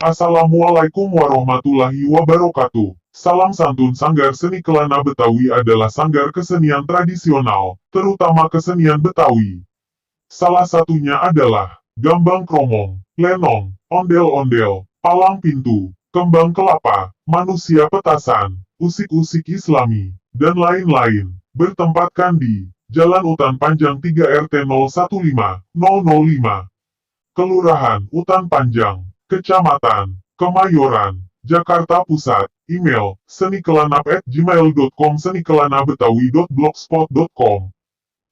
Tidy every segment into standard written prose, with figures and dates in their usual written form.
Assalamualaikum warahmatullahi wabarakatuh. Salam santun. Sanggar Seni Kelana Betawi adalah sanggar kesenian tradisional, terutama kesenian Betawi. Salah satunya adalah gambang kromong, lenong, ondel-ondel, palang pintu, kembang kelapa, manusia petasan, usik-usik islami, dan lain-lain. Bertempatkan di Jalan Utan Panjang 3 RT 015005, Kelurahan Utan Panjang, Kecamatan Kemayoran, Jakarta Pusat. Email senikelanap@gmail.com, senikelanabetawi.blogspot.com.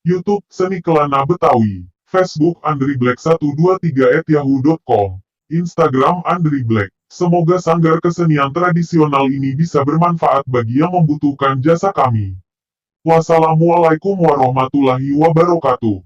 YouTube Seni Kelana Betawi. Facebook Andri Black 123@yahoo.com. Instagram Andri Black. Semoga sanggar kesenian tradisional ini bisa bermanfaat bagi yang membutuhkan jasa kami. Wassalamualaikum warahmatullahi wabarakatuh.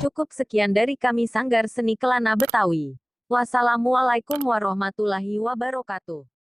Cukup sekian dari kami Sanggar Seni Kelana Betawi. Wassalamualaikum warahmatullahi wabarakatuh.